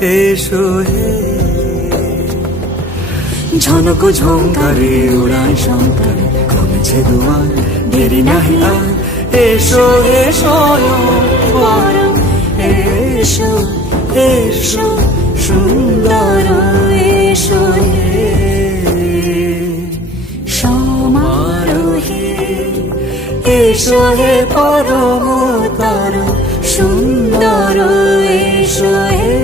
এসো হে। ঝনক ঝঙ্কারে উড়ান শঙ্কার কমেছে দুয়ার, দেরি নাহি আর, এসো হে স্বয়ংবর। এসো এসো সুন্দর, এসো হে সমারোহে। এসো হে পরমতর সুন্দর, এসো হে।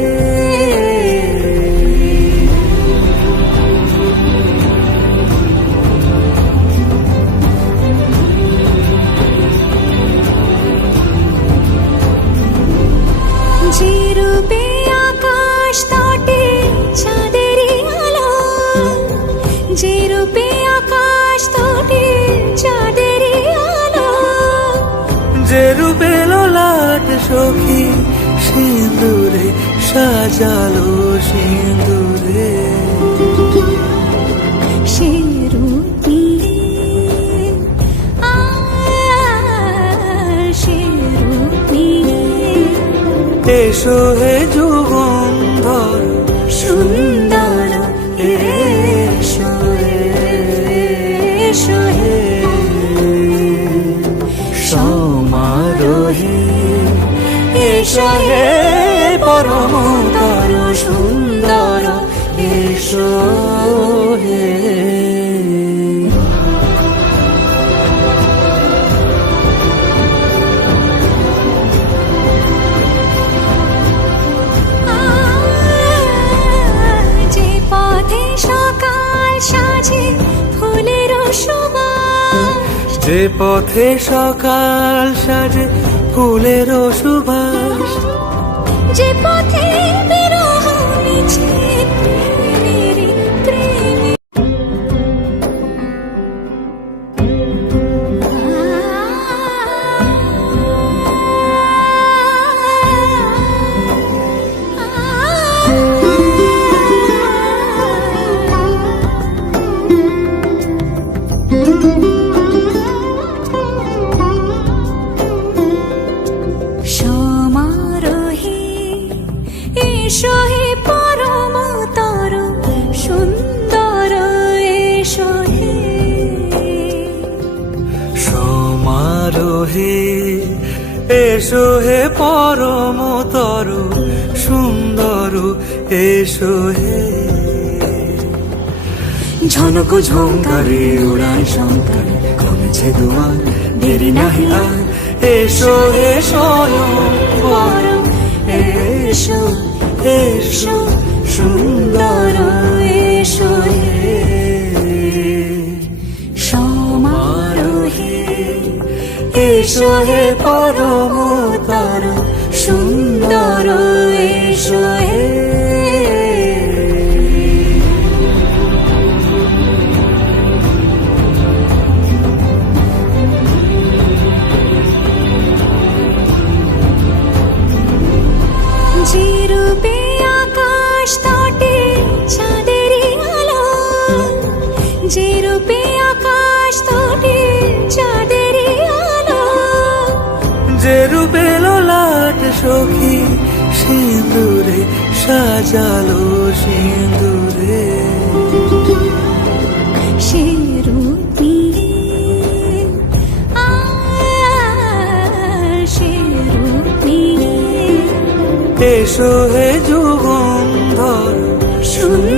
যে রূপে আকাশ তটে চাঁদেরই আলো, যে রূপে আকাশ তটে চাঁদেরই আলো, যে রূপে ললাট সখী সিঁদুরে সাজালো সিঁদুরে। সে রূপ নিয়ে সে রূপ নিয়ে এসো হে যুগন্ধর সুন্দর, এসো এসো হে সমারোহে। এসো হে পরমতর সুন্দর, এসো হে। যে পথে সকাল সাজে ফুলের সুবাস, যে পথে বিরহ মিছে প্রেমের প্রেমে। এসো হে পরমতর সুন্দর, এসো হে সমারোহে। এসো হে পরমতর সুন্দর, এসো হে। ঝনক ঝঙ্কারে উড়ান শঙ্কার কমেছে দুয়ার, দেরি নাহি আর, এসো হে স্বয়ংবর। এসো এসো সুন্দর, এসো হে সমারোহে। এসো হে পরমতর সুন্দর, এসো হে। যে রূপে আকাশ তটে চাঁদেরই আলো, যে রূপে আকাশ তটে চাঁদেরই আলো, যে রূপে ললাট সখী সিঁদুরে সাজালো সিঁদুরে। সে রূপ নিয়ে সে রূপ নিয়ে এসো হে যুগন্ধর সুন্দর।